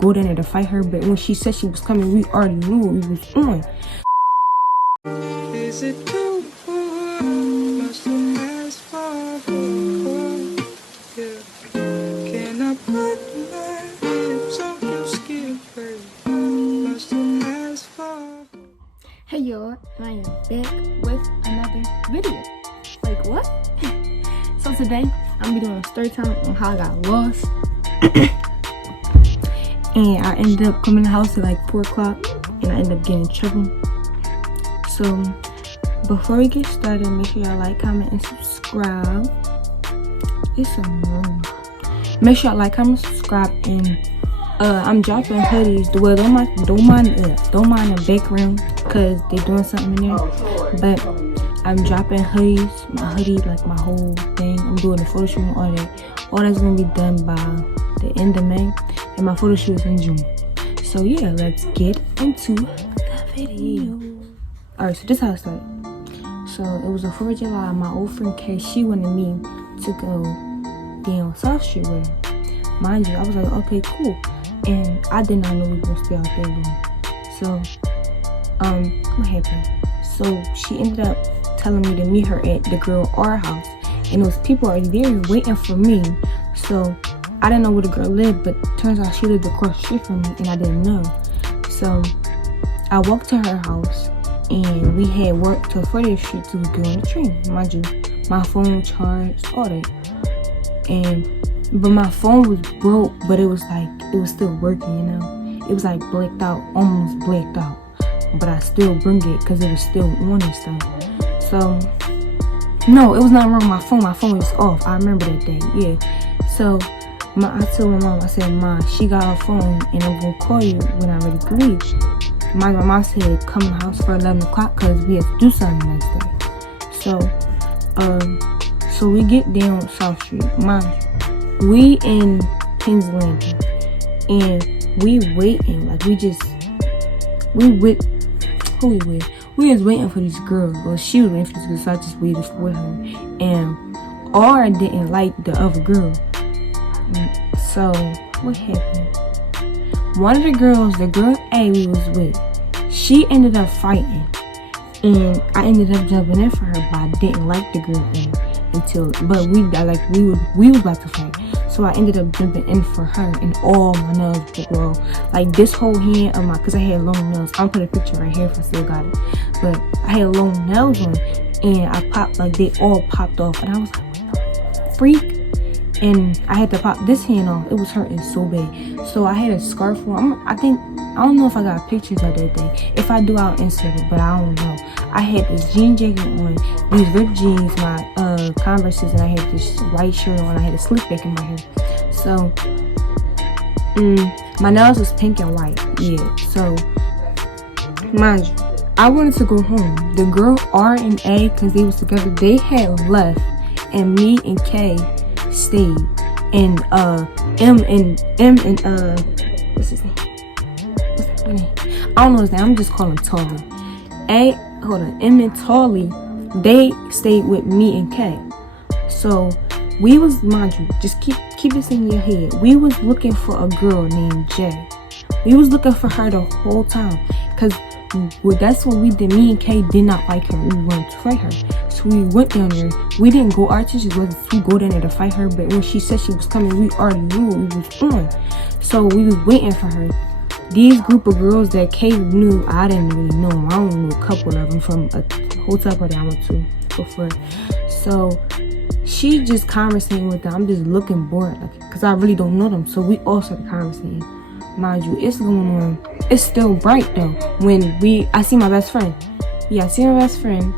go down there to fight her, but when she said she was coming, we already knew what we was on. Is it too far? Must have passed far. Yeah. Can I put my lips on your skin, baby? Must have passed far. Hey y'all, and I am back with another video. Like what? So today, I'm gonna be doing a story time on how I got lost. And I ended up coming to the house at like 4 o'clock and I ended up getting in trouble. So before we get started, make sure y'all like, comment, and subscribe. It's a room. Make sure y'all like, comment, subscribe, and I'm dropping hoodies. Well, don't mind the background because they're doing something in there. But I'm dropping hoodies, my hoodie, like my whole thing. I'm doing the photo shoot and all that. All that's gonna be done by the end of May, and my photo shoot is in June. So yeah, let's get into the video. Alright, so this is how it started. So it was a 4th of July. My old friend Kay, she wanted me to go down South Street with her. Mind you, I was like, okay, cool. And I did not know we were gonna stay out there long. So, what happened? So she ended up telling me to meet her at the girl our house, and there was people already there waiting for me. So I didn't know where the girl lived, but turns out she lived across the street from me, and I didn't know. So I walked to her house, and we had walked to further street to go on the train. Mind you, my phone charged, all that. But my phone was broke, but it was still working, you know? It was like blacked out, almost blacked out. But I still bring it because it was still on and stuff. So, no, it was not wrong with my phone. My phone was off. I remember that day, yeah. So, I told my mom, I said, Mom, she got her phone and I'm going to call you when I'm ready to leave. My mom said, come in the house for 11 o'clock because we have to do something the next day. So we get down South Street. Mind you, we in Pennsylvania, and we waiting, like we was waiting for these girls. Well, she was waiting for these girls, so I just waited for her. And R didn't like the other girl. So what happened? One of the girls, the girl A we was with, she ended up fighting, and I ended up jumping in for her, but I didn't like the girl A we was about to fight. So I ended up jumping in for her, and all my nails were like this whole hand of my, cause I had long nails. I'll put a picture right here if I still got it. But I had long nails on, and I popped, like they all popped off, and I was like, what the freak? And I had to pop this hand off. It was hurting so bad. So I had a scarf on. I don't know if I got pictures of that day. If I do, I'll insert it, but I don't know. I had this jean jacket on, these ripped jeans, my Converses, and I had this white shirt on. I had a slip back in my hair. So, my nails was pink and white. Yeah. So, mind you, I wanted to go home. The girl R and A, because they was together, they had left, and me and K stayed, and M and what's his name? What's that name? I don't know his name. I'm just calling him Tolly. M and Tolly, they stayed with me and K. So we was, mind you, just keep this in your head. We was looking for a girl named Jay. We was looking for her the whole time, cause that's what we did. Me and Kay did not like her. We wanted to fight her. So we went down there. We didn't go, our intentions wasn't to go down there to fight her, but when she said she was coming, we already knew what we was on. So we was waiting for her. These group of girls that Kay knew, I didn't really know them. I only knew a couple of them from a hotel party I went to before. So she just conversating with them. I'm just looking bored, like, cause I really don't know them. So we all started conversating. Mind you, it's going on. It's still bright though. When I see my best friend. Yeah, I see my best friend.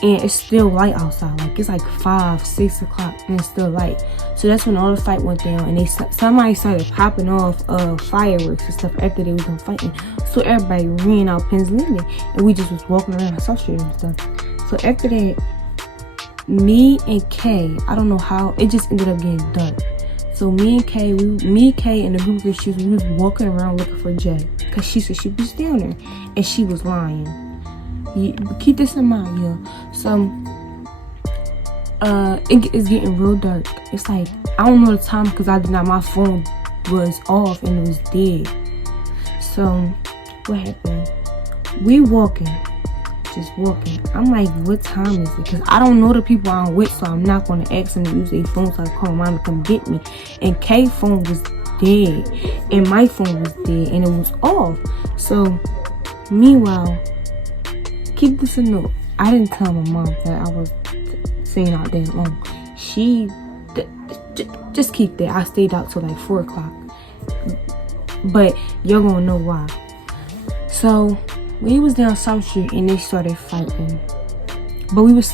And it's still light outside. Like it's like 5, 6 o'clock and it's still light. So that's when all the fight went down, and somebody started popping off fireworks and stuff after they was done fighting. So everybody ran out Pennsylvania, and we just was walking around South Street and stuff. So after that, me and Kay, I don't know how, it just ended up getting dark. So Kay, and the group of shoes, we was walking around looking for Jay, cause she said she was down there, and she was lying. Keep this in mind, yo. So it is getting real dark. It's like, I don't know the time because my phone was off and it was dead. So what happened? We walking, just walking. I'm like, what time is it? Because I don't know the people I'm with, so I'm not going to ask them to use their phone, so I call my mom to come get me. And K's phone was dead, and my phone was dead, and it was off. So meanwhile, keep this a note. I didn't tell my mom that I was staying out there long. She just keep that. I stayed out till like 4 o'clock, but you're gonna know why. So we was down South Street and they started fighting, but we was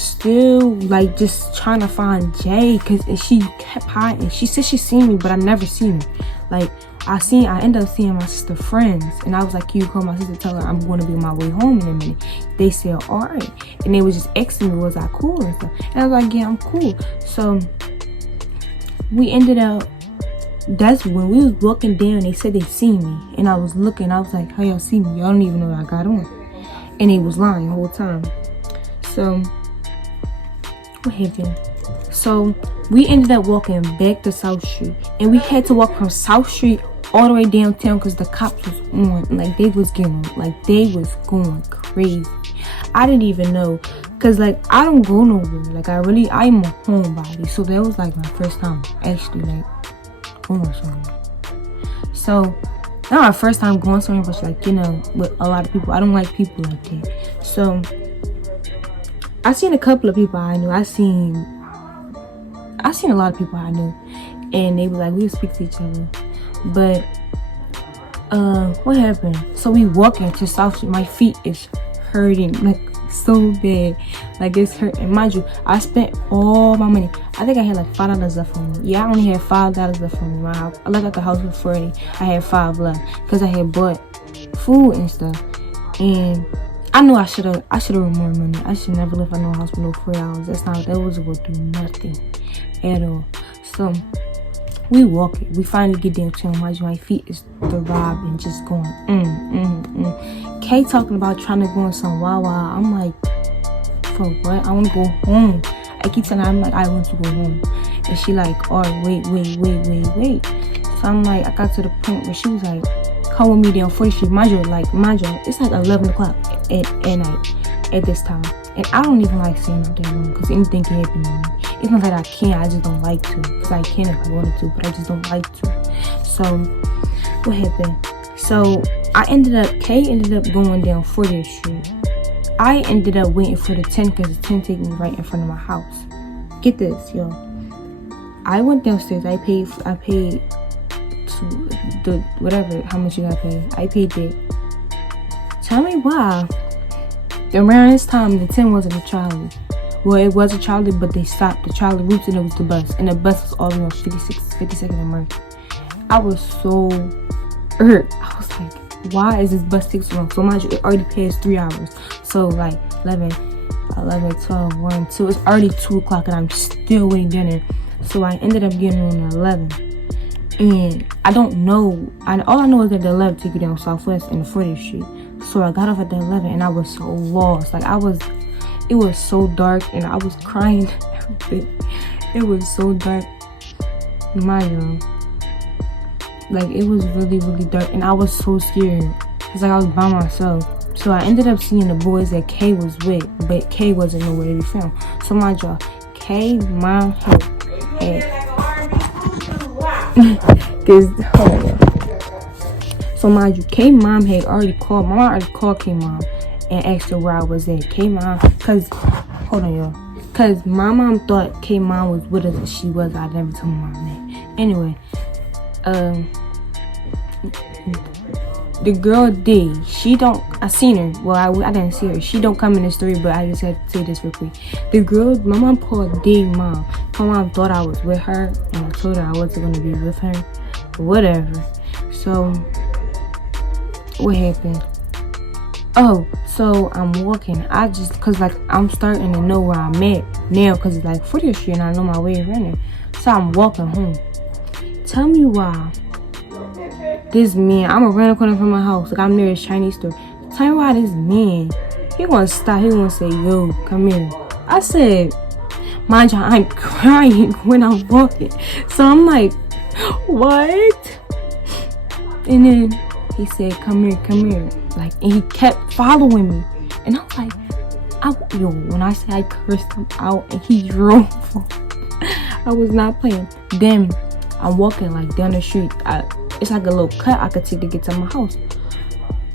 still like just trying to find Jay, cause she kept hiding. She said she seen me, but I never seen her. Like I ended up seeing my sister friends, and I was like, can you call my sister, tell her I'm going to be on my way home in a minute? They said alright, and they was just asking me was I cool and stuff, and I was like, yeah, I'm cool. So we ended up, that's when we was walking down, they said they seen me, and I was looking, I was like, how y'all see me? Y'all don't even know what I got on. And they was lying the whole time. So what happened? So we ended up walking back to South Street, and we had to walk from South Street all the way downtown because the cops was on. Like they was going crazy. I didn't even know, because like I don't go nowhere. Like I'm a homebody, so that was like my first time actually like going somewhere. So not my first time going somewhere, but like, you know, with a lot of people. I don't like people like that. So I seen a couple of people I knew. I seen a lot of people I knew, and they were like, we would speak to each other. But what happened? So we walking to South Street. My feet is hurting like so bad, like it's hurting. Mind you, I spent all my money. I think I had like $5 left on me. Yeah, I only had $5 left on me. I left out the house with Freddie. I had $5 left because I had bought food and stuff. And I knew I should have with more money. I should never left out no house with no $3. That was going to do nothing at all. So we walk it. We finally get downtown. My feet is throbbing, just going Kay talking about trying to go on some Wawa. I'm like, for what? I want to go home. I keep telling her, I'm like, I want to go home. And she like, oh, wait. So I'm like, I got to the point where she was like, come with me down 40th Street. Mind you, it's like 11 o'clock at night at this time. And I don't even like staying out there alone, because anything can happen to me. It's not that I can't, I just don't like to. Because I can if I wanted to, but I just don't like to. So what happened? So Kay ended up going down 40th Street. I ended up waiting for the 10, because the 10 take me right in front of my house. Get this, yo. I went downstairs. I paid to whatever, how much you gotta pay. I paid that. Tell me why. Around this time, the 10 wasn't a Charlie. Well, it was a Charlie, but they stopped the Charlie routes, and it was the bus. And the bus was all the way on 52nd and Murphy. I was so hurt. I was like, why is this bus taking so long? So mind you, it already passed 3 hours. So like 11, 12, 1, 2. It's already 2 o'clock, and I'm still waiting down there. So I ended up getting on the 11. And I don't know. All I know is that the 11 take you down Southwest and 40th Street. So I got off at the 11, and I was so lost. Like it was so dark, and I was crying. It was so dark. Like it was really, really dark, and I was so scared. It's like I was by myself. So I ended up seeing the boys that Kay was with, but Kay wasn't nowhere to be found. So mind y'all, Kay mom had cause hold on, y'all. So mind you, Kay mom had already called. My mom already called Kay mom and asked her where I was at. Kay mom, cause my mom thought Kay mom was with us, and she was. I never told my mom that. Anyway, the girl D, I seen her. Well, I didn't see her. She don't come in the story, but I just had to say this real quick. The girl, my mom called D mom. My mom thought I was with her, and I told her I wasn't gonna be with her. Whatever. So what happened? Oh, so I'm walking. Cause like I'm starting to know where I'm at now, cause it's like 40th Street, and I know my way around there. So I'm walking home. Tell me why this man, I'm around the corner from my house, like I'm near this Chinese store. Tell me why this man, he gonna stop, he gonna say, yo, come here. I said, mind you, I'm crying when I'm walking. So I'm like, What? And then he said, come here. Like, and he kept following me. And I was like, when I say I cursed him out and he drove off, I was not playing. Then I'm walking like down the street. It's like a little cut I could take to get to my house.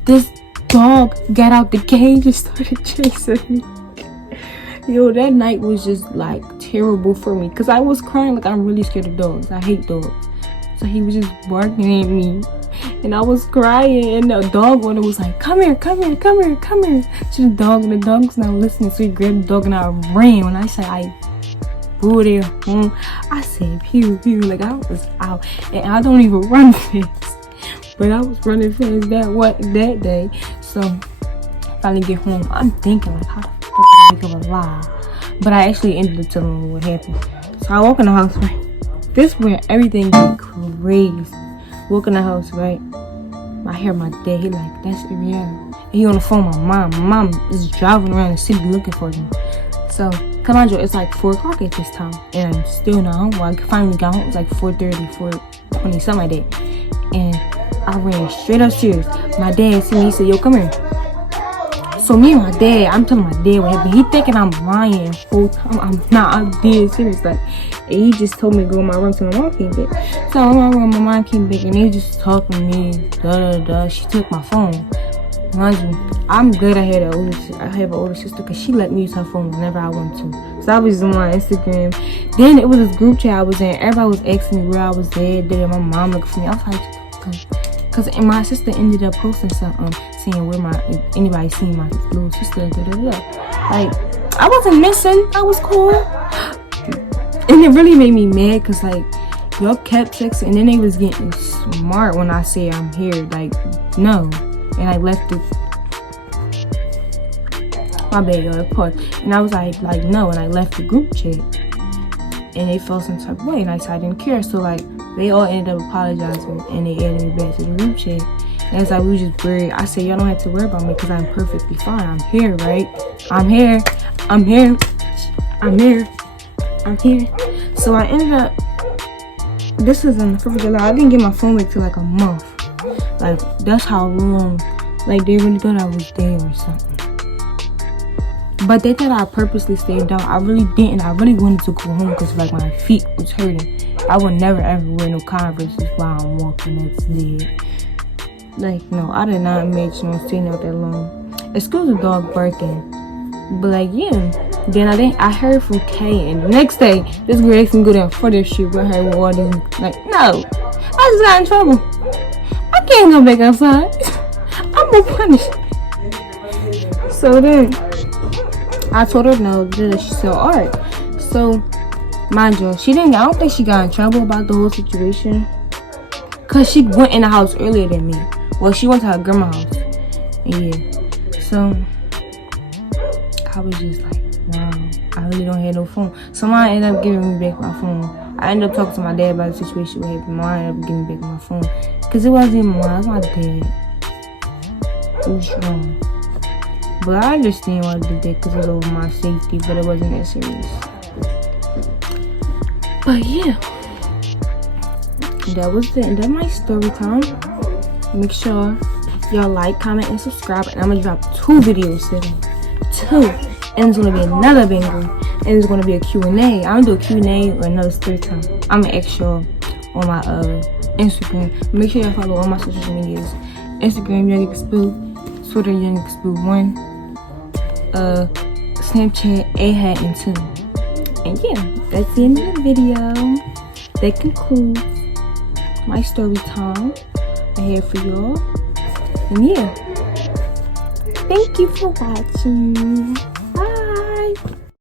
This dog got out the cage and started chasing me. Yo, that night was just like terrible for me because I was crying. Like, I'm really scared of dogs. I hate dogs. So he was just barking at me and I was crying, and the dog owner was like, come here to the dog, and the dog's not listening. So he grabbed the dog and I ran. When I said I booed it home, I said pew, like I was out. And I don't even run fast, but I was running fast that day. So finally get home, I'm thinking like, how the fuck did I make up a lie? But I actually ended up telling him what happened. So I walk in the house, right? This is where everything get crazy. Walk in the house, right? I hear my dad. He like, that's ARI'EL. And he on the phone with my mom. My mom is driving around the city looking for him. So, come on, Joe. It's like 4 o'clock at this time, and I'm still not home. Well, I finally got home. It was like 4:30, 4:20, something like that. And I ran straight upstairs. My dad see me. He said, yo, come here. So me and my dad, I'm telling my dad what happened. He thinking I'm lying the whole time. I'm not. I'm dead serious. Like, and he just told me to go in my room till my mom came back. So in my room, my mom came back and they just talking to me. She took my phone. Mind you, I'm good. I have an older sister because she let me use her phone whenever I want to. So I was on my Instagram. Then it was this group chat I was in. Everybody was asking me where I was at. Then my mom looking for me. I was like, because my sister ended up posting something saying where anybody seen my little sister. Like, I wasn't missing. I was cool. And it really made me mad because, like, y'all kept texting. And then they was getting smart when I say I'm here. Like, no. And I left it. My bad, y'all. And I was like, no. And I left the group chat. And they felt some type of way. And I said I didn't care. So, like, they all ended up apologizing. And they added me back to the group chat. And it's like, we just worried. I said, y'all don't have to worry about me because I'm perfectly fine. I'm here, right? I'm here. So I ended up, this was on the 4th of July. I didn't get my phone back till like a month. Like, that's how long, like, they really thought I was there or something. But they thought I purposely stayed down. I really didn't. I really wanted to go home because, like, my feet was hurting. I would never ever wear no Converse while I'm walking. That's dead. Like, no, I did not imagine staying out that long. Excuse the dog barking. But, like, yeah. Then I heard from Kay, and the next day, this girl asked me to go down for this shit with her with all these, like, no. I just got in trouble. I can't go back outside. I'm gonna punish. So then, I told her no, that she said, alright. So, mind you, I don't think she got in trouble about the whole situation. Because she went in the house earlier than me. Well, she went to her grandma's house. Yeah. So, I was just like, wow, I really don't have no phone. Somebody ended up giving me back my phone. I ended up talking to my dad about the situation what happened. Mom ended up giving me back my phone. Because it wasn't even mine, it was my dad. It was wrong. But I understand why I did that because it was over my safety, but it wasn't that serious. But yeah. That was the end of my story time. Make sure y'all like, comment, and subscribe. And I'm going to drop 2 videos today. 2. And it's going to be another banger. And it's going to be a Q&A. I'm going to do a Q&A or another story time. I'm going to ask y'all on my Instagram. Make sure y'all follow all my social medias. Instagram, Young Expoo. Twitter, Young Expoo 1. Snapchat, AHAT, and 2. And yeah, that's the end of the video. That concludes my story time I have for y'all. And yeah, thank you for watching.